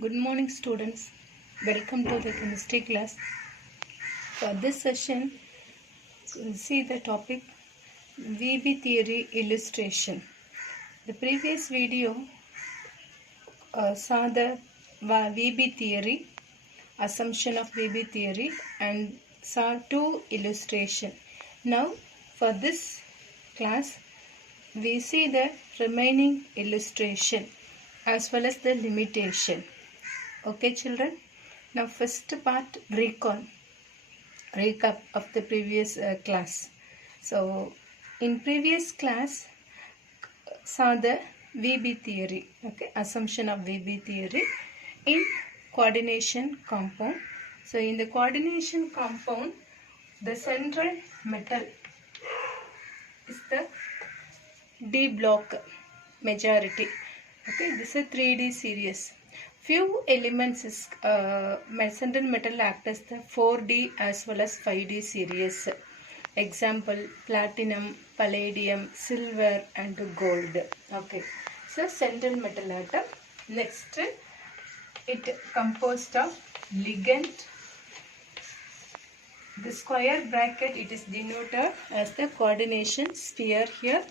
Good morning, students. Welcome to the chemistry class. For this session, we'll see the topic VB theory illustration. The previous video saw the VB theory, assumption of VB theory, and saw two illustration. Now, for this class, we see the remaining illustration as well as the limitation. Okay, children. Now, first part, recap of the previous class. So, in previous class, saw the VB theory, okay, assumption of VB theory in coordination compound. So, in the coordination compound, the central metal is the D block majority. Okay, this is a 3D series. Few elements is central metal act as the 4D as well as 5D series. Example, platinum, palladium, silver and gold. Okay, so central metal atom. Next, it composed of ligand. The square bracket, it is denoted as the coordination sphere here.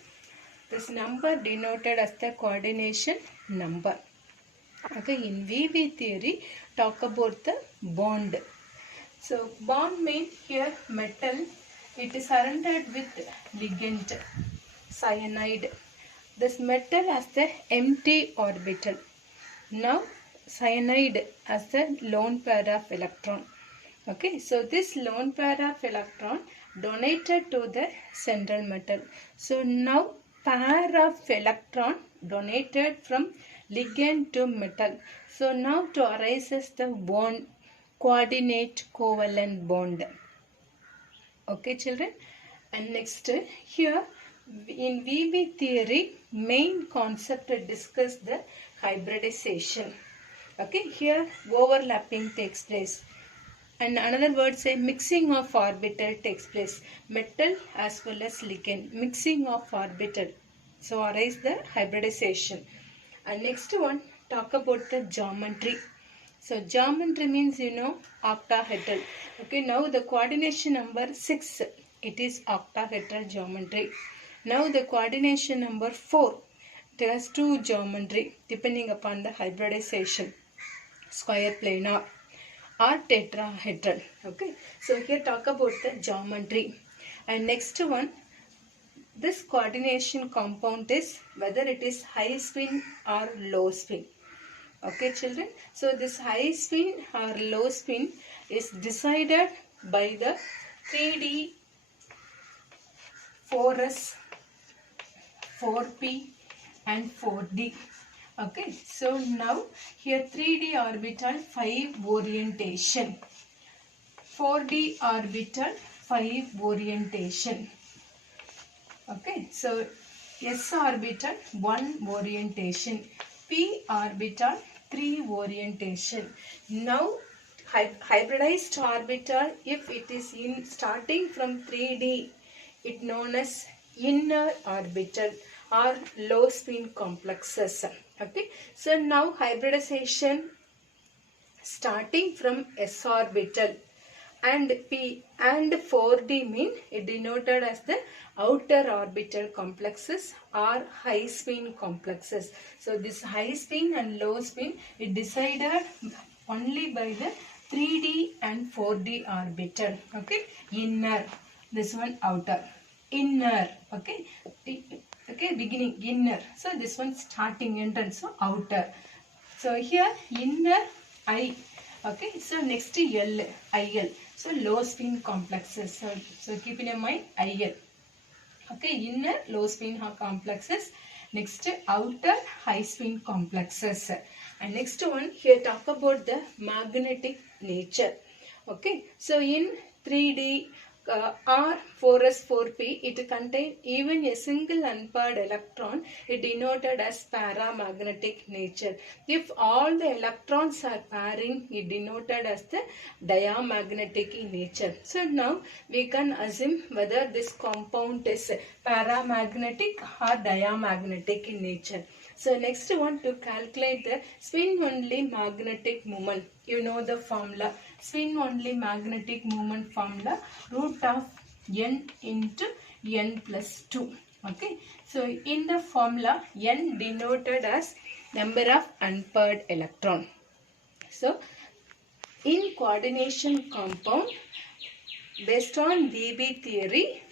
This number denoted as the coordination number. Okay, in VB theory, talk about the bond. So, bond means here metal, it is surrounded with ligand, cyanide. This metal has the empty orbital. Now, cyanide has the lone pair of electron. Okay, so this lone pair of electron donated to the central metal. So, now pair of electron donated from ligand to metal. So now to arises the bond, coordinate covalent bond. Okay, children. And next, here in VB theory, main concept discuss the hybridization. Okay, here overlapping takes place. And another word say mixing of orbital takes place. Metal as well as ligand, mixing of orbital. So arise the hybridization. And next one, talk about the geometry. So geometry means, octahedral. Okay, now the coordination number 6, it is octahedral geometry. Now the coordination number 4, it has 2 geometry depending upon the hybridization. Square planar or tetrahedral. Okay, so here talk about the geometry. And next one, this coordination compound is whether it is high spin or low spin. Okay, children. So this high spin or low spin is decided by the 3D, 4S, 4P and 4D. Okay, so now here 3D orbital 5 orientation, 4D orbital 5 orientation. Okay, so S orbital 1 orientation, P orbital 3 orientation. Now hybridized orbital, if it is in starting from 3D, it known as inner orbital or low spin complexes. Okay, so now hybridization starting from S orbital and P and 4D mean it denoted as the outer orbital complexes or high spin complexes. So this high spin and low spin is decided only by the 3D and 4D orbital. Okay, inner, this one outer, inner. Okay, okay, beginning inner. So this one starting entrance, so outer. So here inner I. Okay, so next L, IL. So low spin complexes. So keep in mind IL. Okay, inner low spin complexes. Next outer high spin complexes. And next one here talk about the magnetic nature. Okay, so in 3D or 4S 4P, it contains even a single unpaired electron, it denoted as paramagnetic nature. If all the electrons are pairing, it denoted as the diamagnetic in nature. So now we can assume whether this compound is paramagnetic or diamagnetic in nature. So next one, to calculate the spin only magnetic moment. You know the formula. Spin only magnetic moment formula, root of n into n plus 2. Okay. So in the formula, n denoted as number of unpaired electron. So in coordination compound, based on VB theory,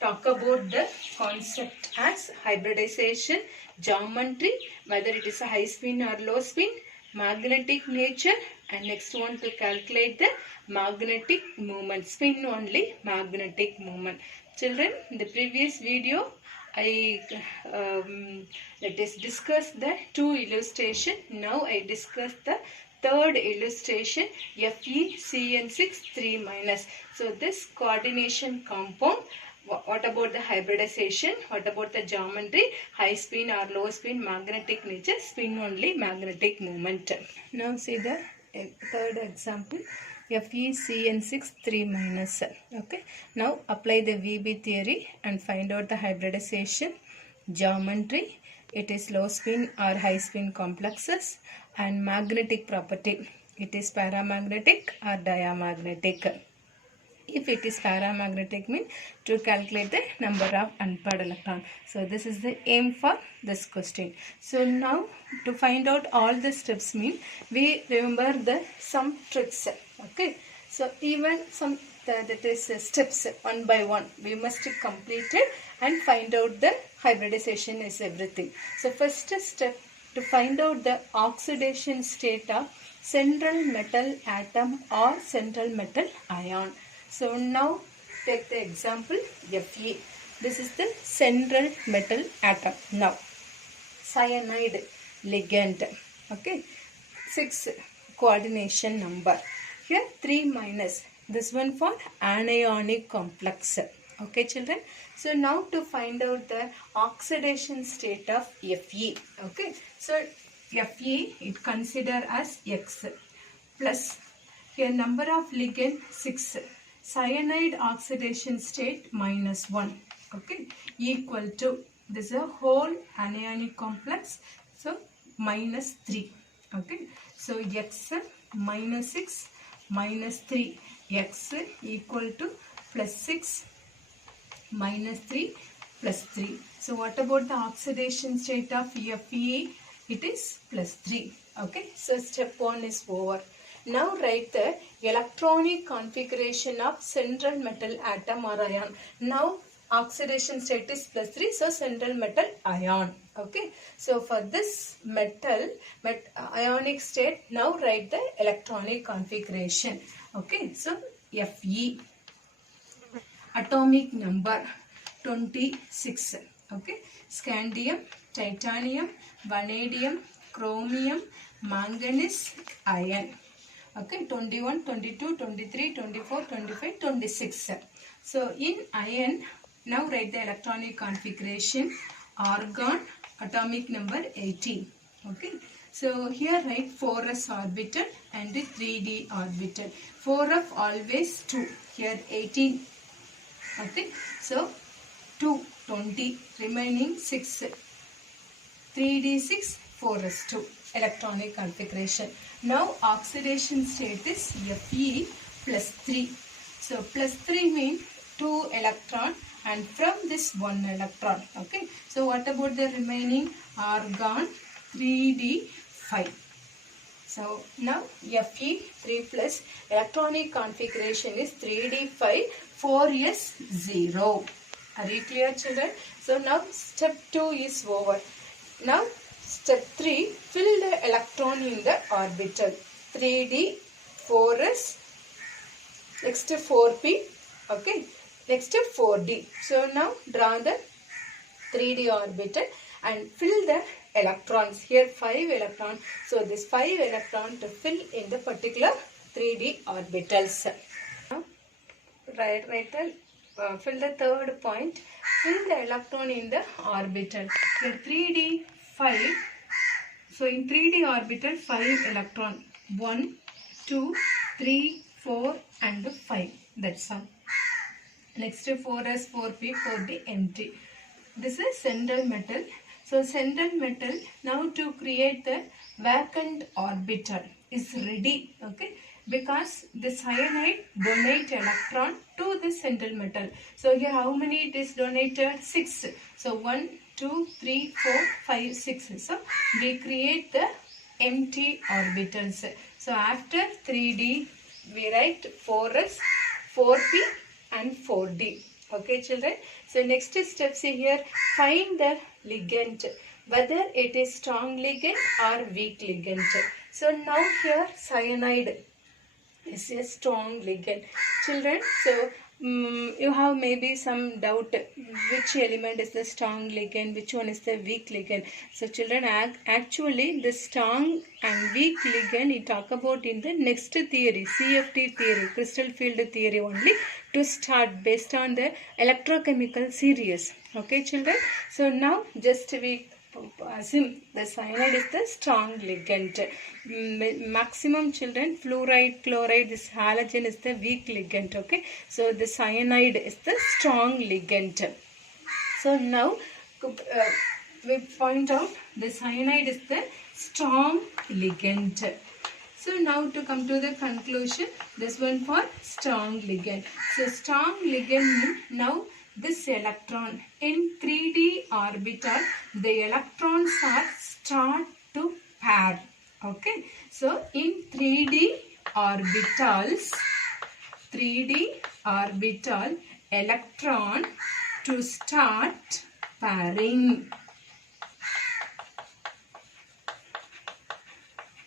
talk about the concept as hybridization, geometry, whether it is a high spin or low spin, magnetic nature, and next one to calculate the magnetic moment, spin only magnetic moment. Children, in the previous video, I let us discuss the two illustration. Now I discuss the third illustration, FeCN6 3-. So this coordination compound, what about the hybridization? What about the geometry? High spin or low spin, magnetic nature, spin only magnetic moment. Now see the third example, FeCN6 3-. Okay. Now apply the VB theory and find out the hybridization, geometry. It is low spin or high spin complexes, and magnetic property. It is paramagnetic or diamagnetic. If it is paramagnetic, mean to calculate the number of unpaired electron. So this is the aim for this question. So now to find out all the steps, mean we remember the some tricks. Okay. So even some that is steps one by one we must complete it and find out the hybridization is everything. So first step, to find out the oxidation state of central metal atom or central metal ion. So now take the example Fe. This is the central metal atom. Now cyanide ligand. Okay. 6 coordination number. Here 3-. This one for anionic complex. Okay children. So now to find out the oxidation state of Fe. Okay. So Fe it consider as X plus here number of ligand 6. Cyanide oxidation state -1. Okay. Equal to this is a whole anionic complex. So -3. Okay. So X -6 -3. X equal to +6 -3 +3. So what about the oxidation state of Fe? It is +3. Okay. So step 1 is over. Now write the electronic configuration of central metal atom or ion. Now oxidation state is +3. So central metal ion. Okay. So for this metal ionic state, now write the electronic configuration. Okay. So Fe. Atomic number 26. Okay. Scandium, titanium, vanadium, chromium, manganese, iron. Okay. 21, 22, 23, 24, 25, 26. So in iron, now write the electronic configuration. Argon, atomic number 18. Okay. So here write 4s orbital and 3d orbital. 4f always 2. Here 18. Okay. So 2, 20. Remaining 6. 3d6, 4s2. Electronic configuration. Now oxidation state is Fe +3. So +3 means 2 electron and from this 1 electron. Okay. So what about the remaining? Argon 3d5. So now Fe 3 plus electronic configuration is 3d5, 4s0. Are you clear children? So now step 2 is over. Now step 3, fill the electron in the orbital. 3d, 4s, next 4p, okay, next 4d. So now draw the 3d orbital and fill the electrons. Here 5 electrons. So this 5 electron to fill in the particular 3d orbitals. Now fill the third point. Fill the electron in the orbital. Here 3d 5. So in 3d orbital 5 electron. 1, 2, 3, 4 and 5. That's all. Next 4s, 4p, 4d empty. This is central metal. So central metal now to create the vacant orbital is ready, okay, because the cyanide donate electron to the central metal. So here how many it is donated? 6. So 1, 2, 3, 4, 5, 6. So we create the empty orbitals. So after 3D we write 4s, 4p and 4d. Okay children. So next step, see here, find the ligand, whether it is strong ligand or weak ligand. So now here cyanide is a strong ligand. Children, so you have maybe some doubt which element is the strong ligand, which one is the weak ligand. So children, actually the strong and weak ligand we talk about in the next theory, CFT theory, crystal field theory only, to start based on the electrochemical series. Okay children, so now just we assume the cyanide is the strong ligand. Maximum children, fluoride, chloride, this halogen is the weak ligand. Okay, so the cyanide is the strong ligand. So now we point out the cyanide is the strong ligand. So now to come to the conclusion, this one for strong ligand. So strong ligand means now this electron in 3D orbital, the electrons are start to pair. Okay, so in 3D orbitals, 3D orbital electron to start pairing.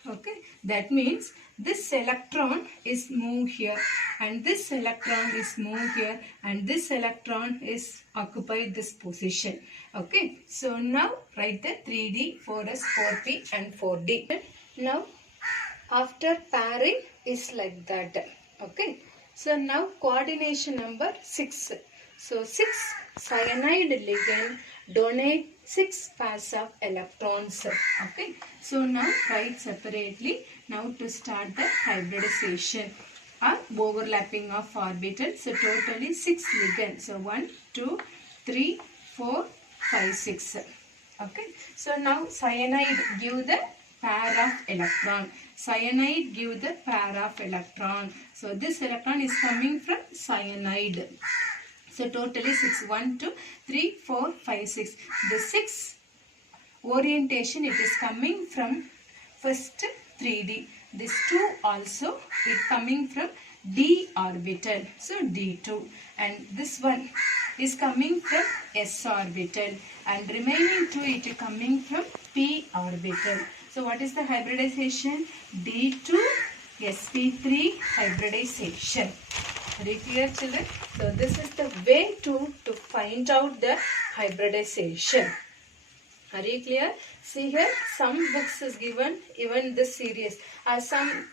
Okay, that means this electron is move here and this electron is move here and this electron is occupy this position. Okay, so now write the 3D, 4s, 4p and 4d. Now after pairing is like that. Okay, so now coordination number 6. So 6 cyanide ligand donate 6 pairs of electrons. Okay, so now write separately. Now to start the hybridization or overlapping of orbitals. So totally 6 ligands. So 1, 2, 3, 4, 5, 6. Okay, so now cyanide give the pair of electron. Cyanide give the pair of electron. So this electron is coming from cyanide. So totally 6. 1, 2, 3, 4, 5, 6. The 6 orientation it is coming from first 3D. This 2 also is coming from D orbital. So D2. And this one is coming from S orbital. And remaining 2 it is coming from P orbital. So what is the hybridization? D2 sp3 hybridization. Very clear children? So this is the way to find out the hybridization. Are you clear? See here, some books is given even this series. Some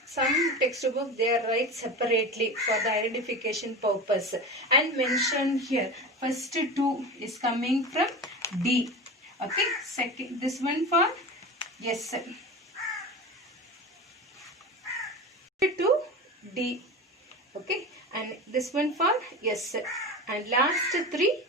textbook they are write separately for the identification purpose and mention here. First 2 is coming from D. Okay, second this one for S. 2 D. Okay, and this one for S. And last 3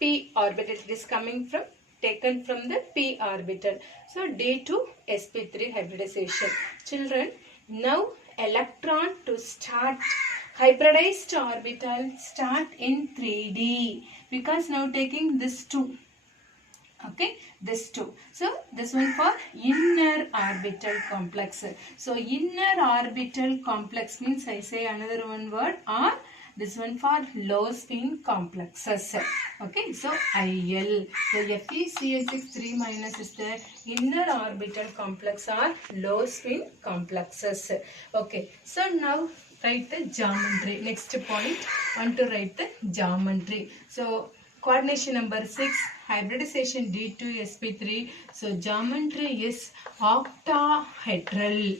P orbital. It is coming from taken from the P orbital. So D2 sp3 hybridization. Children, now electron to start hybridized orbital start in 3D because now taking this 2. Okay, this 2. So this one for inner orbital complex. So inner orbital complex means I say another one word, or this one for low spin complexes. Okay, so IL. So FeCl6 3 minus is the inner orbital complex or low spin complexes. Okay, so now write the geometry. Next point, want to write the geometry. So coordination number 6, hybridization D2 sp3. So geometry is octahedral.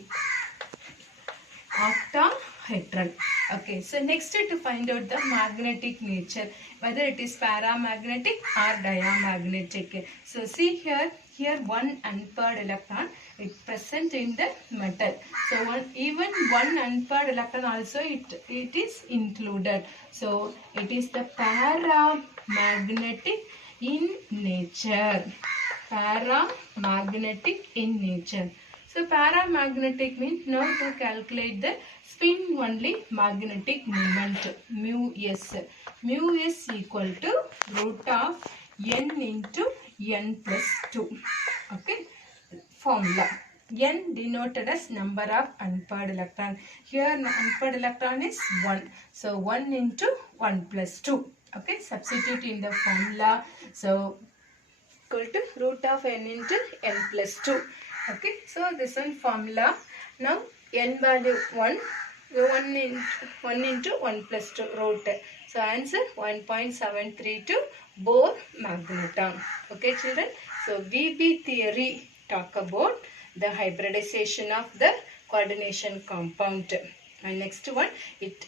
Octahedral. Okay, so next to find out the magnetic nature, whether it is paramagnetic or diamagnetic. So see here one unpaired electron is present in the metal. So even one unpaired electron also it is included. So it is the paramagnetic in nature. paramagnetic in nature. So paramagnetic means now to calculate the spin only magnetic moment mu s. Mu s equal to root of n into n plus 2. Okay, formula. N denoted as number of unpaired electron. Here unpaired electron is 1. So 1 into 1 plus 2. Okay, substitute in the formula. So equal to root of n into n plus 2. Okay, so this one formula. Now n value 1. 1 into 1 plus 2 root. So answer 1.732 Bohr magneton. Okay children. So VB theory talk about the hybridization of the coordination compound. And next one, it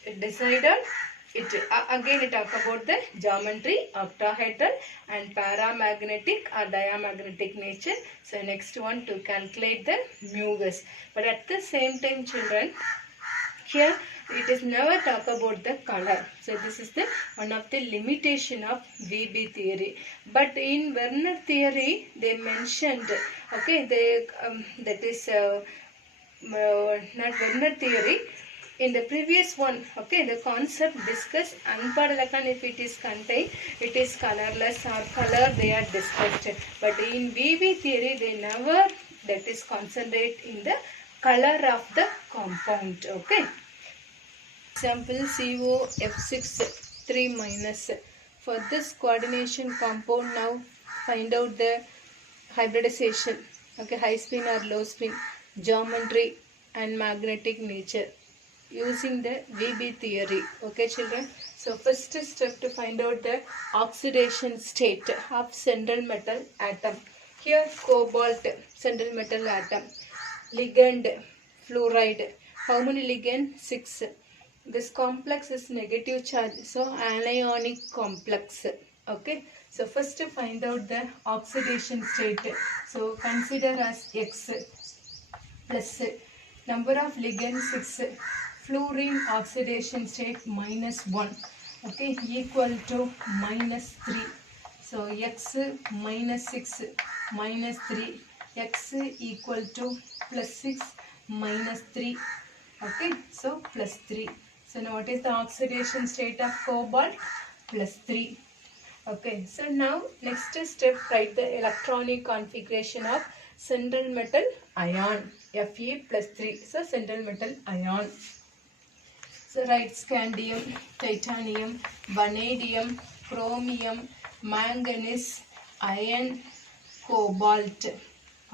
talk about the geometry, octahedral and paramagnetic or diamagnetic nature. So next one to calculate the mu s. But at the same time children, here it is never talk about the color. So this is the one of the limitation of VB theory. But in Werner theory they mentioned, okay, that is not Werner theory. In the previous one, okay, the concept discussed unpaired electron, if it is contained, it is colorless or color they are discussed. But in VB theory they never that is concentrate in the color of the compound. Okay. Example COF6 3 minus. For this coordination compound, now find out the hybridization. Okay, high spin or low spin, geometry and magnetic nature using the VB theory. Okay children. So first step to find out the oxidation state of central metal atom. Here cobalt central metal atom. Ligand fluoride. How many ligand? 6. This complex is negative charge, so anionic complex. Okay, so first to find out the oxidation state. So consider as X plus number of ligand 6, fluorine oxidation state -1. Okay, equal to -3. So X minus 6 minus 3, X equal to +6 minus 3. Okay, so +3. So now what is the oxidation state of cobalt? +3. Okay, so now next step, write the electronic configuration of central metal ion, Fe+3. So central metal ion. So write scandium, titanium, vanadium, chromium, manganese, iron, cobalt.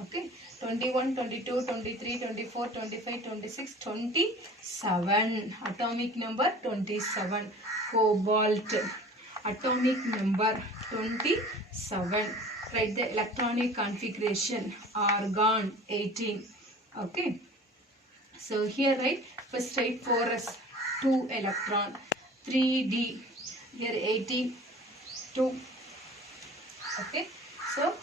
Okay, 21, 22, 23, 24, 25, 26, 27. Atomic number 27. Cobalt. Atomic number 27. Write the electronic configuration. Argon 18. Okay. So here write, first write 4s, 2 electron, 3d, here 82. Okay. So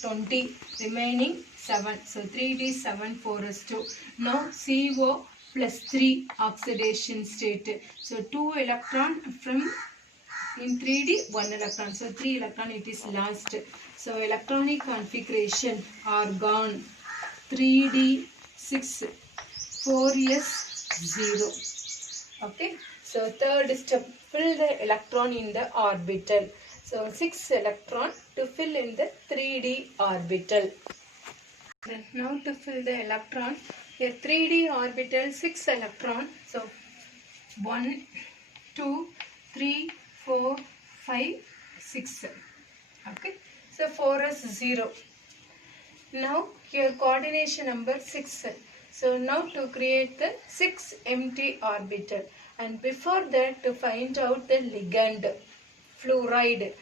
20, remaining 7. So 3d 7, 4s2. Now CO +3 oxidation state. So 2 electron from in 3d 1 electron. So 3 electron it is lost. So electronic configuration argon 3d 6, 4s 0. Okay. So third step, fill the electron in the orbital. So 6 electron to fill in the 3d orbital. Now to fill the electron, here 3d orbital 6 electron. So 1, 2, 3, 4, 5, 6. Okay. So 4s 0. Now here coordination number 6. So now to create the 6 empty orbital, and before that to find out the ligand fluoride.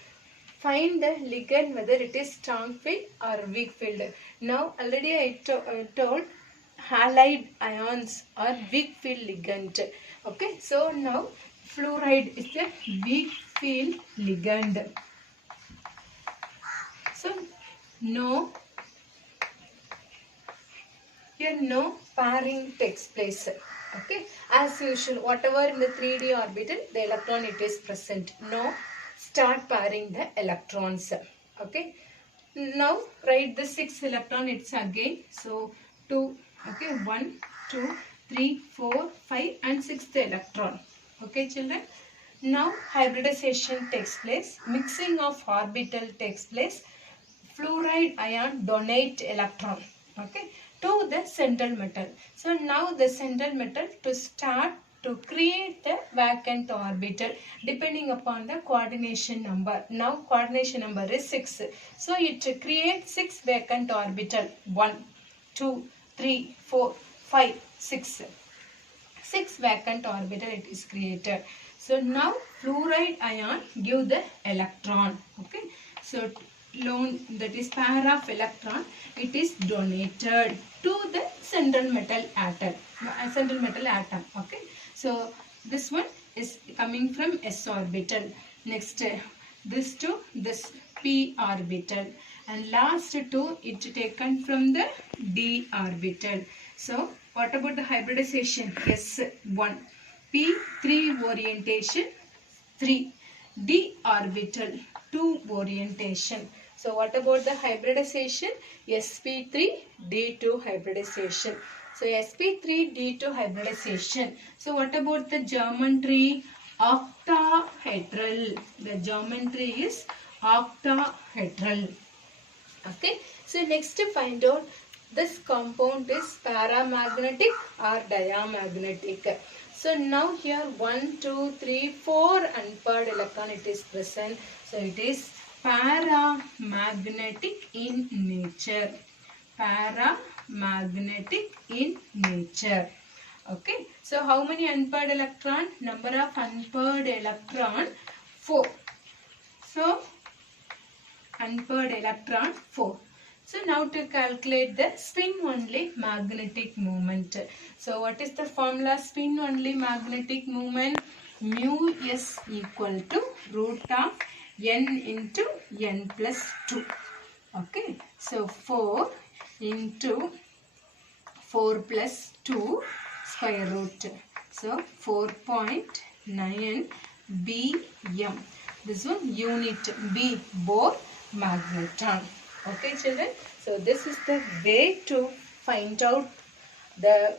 Find the ligand whether it is strong field or weak field. Now already I told halide ions are weak field ligand. Okay, so now fluoride is the weak field ligand. So no, here no pairing takes place. Okay, as usual, whatever in the 3d orbital, the electron it is present. No start pairing the electrons. Okay, Now write the 6 electron, it's again. So 2, okay, 1, 2, 3, 4, 5 and 6th electron. Okay children. Now hybridization takes place, mixing of orbital takes place, fluoride ion donate electron, okay, to the central metal. So now the central metal to start to create the vacant orbital depending upon the coordination number. Now coordination number is 6. So it creates 6 vacant orbital. 1, 2, 3, 4, 5, 6. 6 vacant orbital it is created. So now fluoride ion give the electron. Okay. So lone, that is pair of electron, it is donated to the central metal atom. Okay. So this one is coming from s orbital. Next this to this p orbital, and last two it taken from the d orbital. So what about the hybridization? S1 p3 orientation 3, d orbital 2 orientation. So what about the hybridization? sp3 d2 hybridization. So sp3 d2 hybridization. So what about the geometry? Octahedral. The geometry is octahedral. Okay. So next to find out this compound is paramagnetic or diamagnetic. So now here 1, 2, 3, 4 unpaired electron it is present. So it is paramagnetic in nature. Paramagnetic in nature. Okay. So how many unpaired electron? Number of unpaired electron 4. So unpaired electron 4. So now to calculate the spin only magnetic moment. So what is the formula? Spin only magnetic moment. Mu s equal to root of n into n plus 2. Okay. So 4 into 4 plus 2 square root. So 4.9 bm. This one unit B, Bohr magneton. Okay children. So this is the way to find out the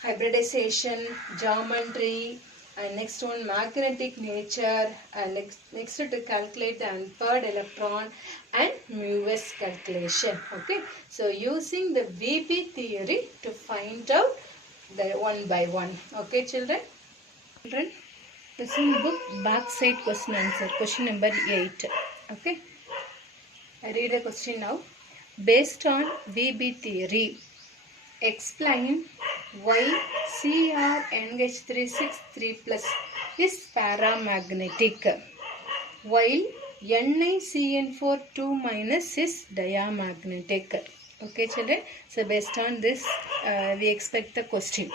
hybridization, geometry, and next one magnetic nature, and next to calculate the unpaired electron and mu s calculation. Okay. So using the VP theory to find out the one by one. Okay children. Children, listen book backside question answer. Question number 8. Okay. I read a question now. Based on VB theory, explain why CrNH363 plus is paramagnetic while NiCN42 minus is diamagnetic. Okay children. So based on this we expect the question.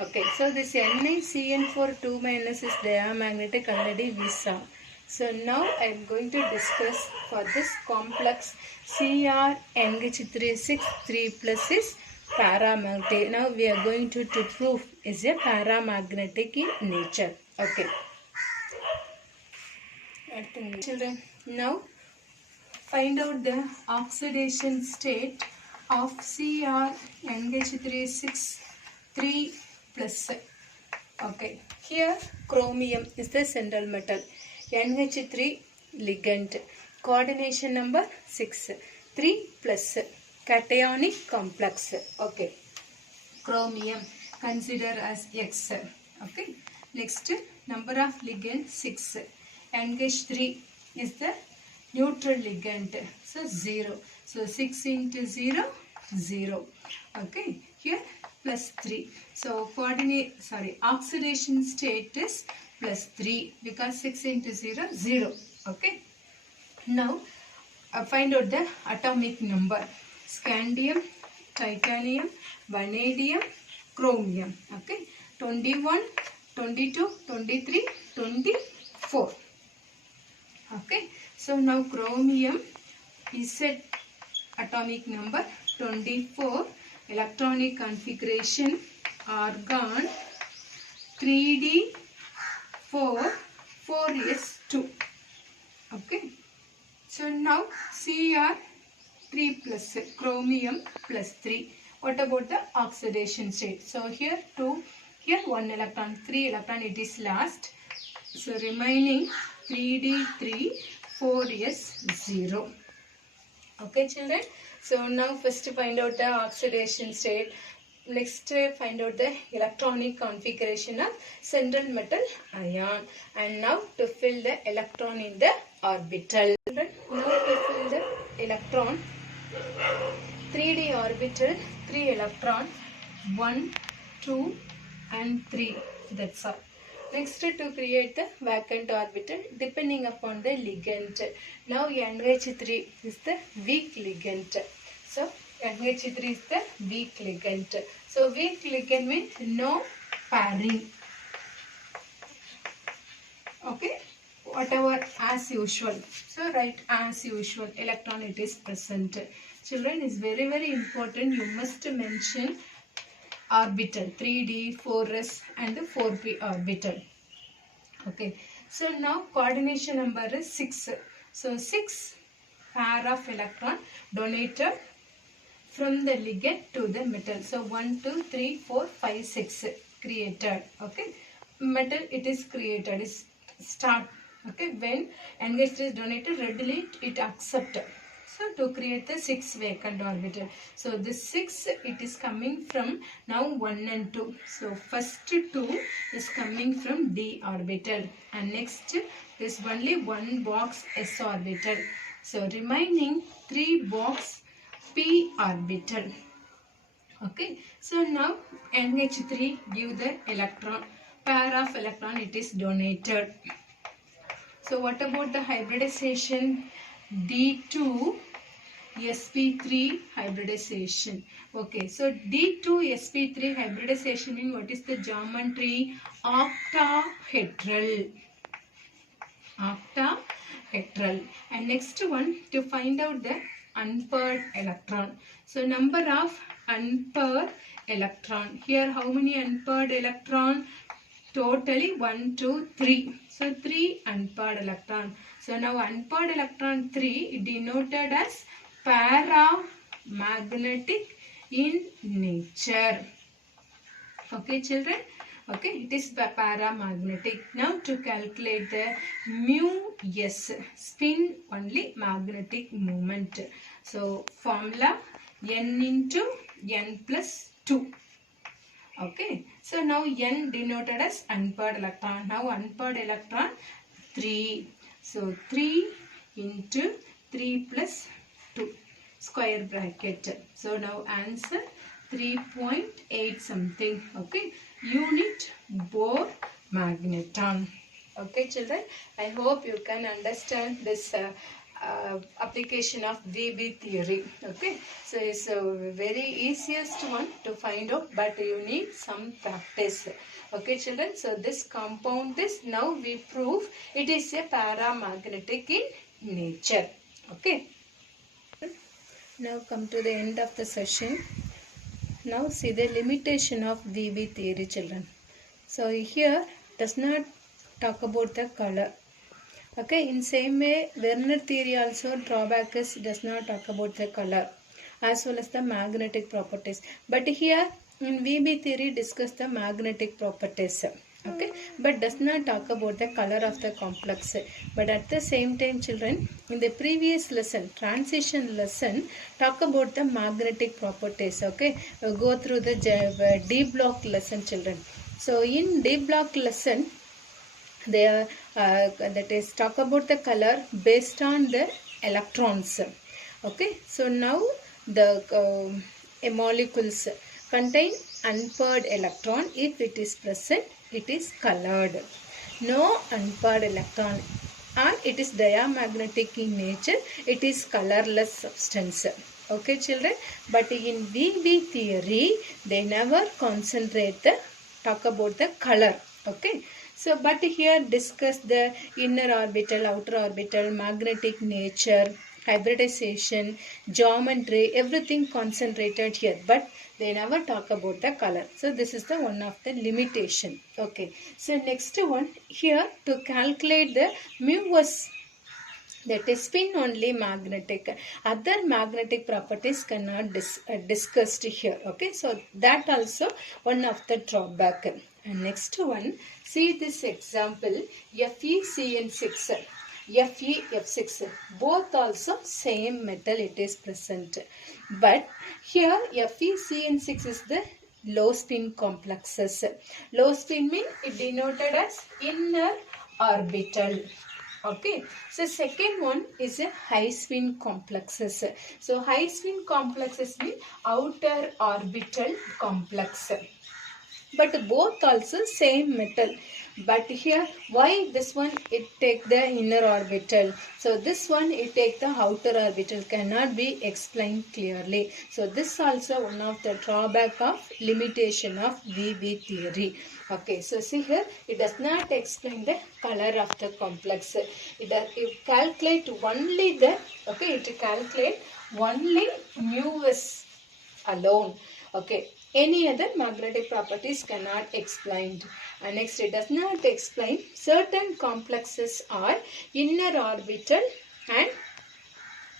Okay. So this NiCN42 minus is diamagnetic already we saw. So now I am going to discuss for this complex CrNH363 plus is paramagnetic. Now we are going to prove is a paramagnetic in nature. Okay. Children, now find out the oxidation state of CrNH363 plus. Okay. Here chromium is the central metal. NH3 ligand. Coordination number 6. 3 plus cationic complex. Okay. Chromium consider as X. Okay. Next number of ligand 6. NH3 is the neutral ligand. So 0. So 6 into 0, 0. Okay. Here plus 3. So oxidation state is plus 3 because 6 into 0, 0. Okay. Now find out the atomic number. Scandium, titanium, vanadium, chromium. Okay. 21, 22, 23, 24. Okay. So now chromium is at atomic number 24. Electronic configuration argon 3d 4 4s2. Okay. So now Cr 3 plus chromium plus 3. What about the oxidation state? So here 2, here 1 electron, 3 electron, it is last. So remaining 3d3, 4s0. Okay children. So now first find out the oxidation state. Next find out the electronic configuration of central metal ion. And now to fill the electron in the orbital. Now to fill the electron, 3d orbital, 3 electron, 1, 2 and 3. That's all. Next to create the vacant orbital depending upon the ligand. Now NH3 is the weak ligand. So NH3 is the weak ligand. So weak ligand means no pairing. Okay. Whatever as usual. So write as usual. Electron it is present. Children, is very important. You must mention orbital 3d, 4s and 4p orbital. Okay. So now coordination number is 6. So 6 pair of electron donated from the ligand to the metal. So 1, 2, 3, 4, 5, 6 created. Okay. Metal it is created. Is start. Okay. When NH3 is donated, readily it accept. So to create the 6 vacant orbital. So this 6 it is coming from now 1 and 2. So first 2 is coming from d orbital and next is only 1 box s orbital. So remaining 3 box p orbital. Okay. So now NH3 give the electron, pair of electron it is donated. So what about the hybridization? D2 sp3 hybridization. Okay, so D2 sp3 hybridization means what is the geometry? Octahedral. Octahedral. And next one, to find out the unpaired electron. So number of unpaired electron. Here how many unpaired electron? Totally 1, 2, 3. So 3 unpaired electron. So now unpaired electron 3 denoted as paramagnetic in nature. Okay children. Okay, it is paramagnetic. Now to calculate the mu s, spin only magnetic moment. So formula n into n plus 2. Okay, so now n denoted as unpaired electron. Now unpaired electron 3. So 3 into 3 plus 2 square bracket. So now answer 3.8 something. Okay, unit Bohr magneton. Okay children, I hope you can understand this application of VB theory. Okay, so it's a very easiest one to find out, but you need some practice. Okay children, so this compound is now we prove it is a paramagnetic in nature. Okay, now come to the end of the session. Now see the limitation of VB theory children. So here does not talk about the color. Okay, in same way Werner theory also drawback is does not talk about the color as well as the magnetic properties. But here in VB theory discuss the magnetic properties. Okay, but does not talk about the color of the complex. But at the same time children, in the previous lesson, transition lesson, talk about the magnetic properties. Okay, we'll go through the D block lesson children. So in D block lesson, they are that is talk about the color based on the electrons. Okay, so now the molecules contain unpaired electron. If it is present, it is colored. No unpaired electron, and it is diamagnetic in nature. It is colorless substance. Okay children, but in VB theory they never concentrate the talk about the color. Okay, so but here discuss the inner orbital, outer orbital, magnetic nature, hybridization, geometry, everything concentrated here, but they never talk about the color. So this is the one of the limitation. Okay, so next one here, to calculate the mu s That is spin only magnetic. Other magnetic properties cannot discussed here. Okay, so that also one of the drawback. And next one, see this example, FeCN6. FeF6, both also same metal it is present, but here FeCN6 is the low spin complexes. Low spin means it denoted as inner orbital. Okay, so second one is a high spin complexes. So high spin complexes mean outer orbital complex, but both also same metal. But here why this one it take the inner orbital, so this one it take the outer orbital, cannot be explained clearly. So this also one of the drawback of limitation of VV theory. Okay, so see here it does not explain the color of the complex. It calculate only the, okay, it calculate only μs alone. Okay, any other magnetic properties cannot explained. And next, it does not explain certain complexes are inner orbital and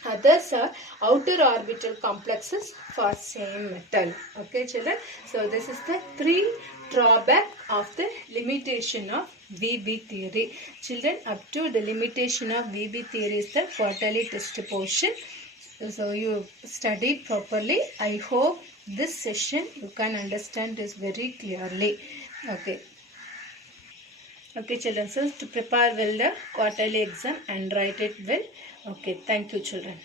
others are outer orbital complexes for same metal. Okay, children. So this is the three drawback of the limitation of VB theory. Children, up to the limitation of VB theory is the quarterly test portion. So you studied properly. I hope this session you can understand this very clearly. Okay. Okay, children. So to prepare well the quarterly exam and write it well. Okay. Thank you, children.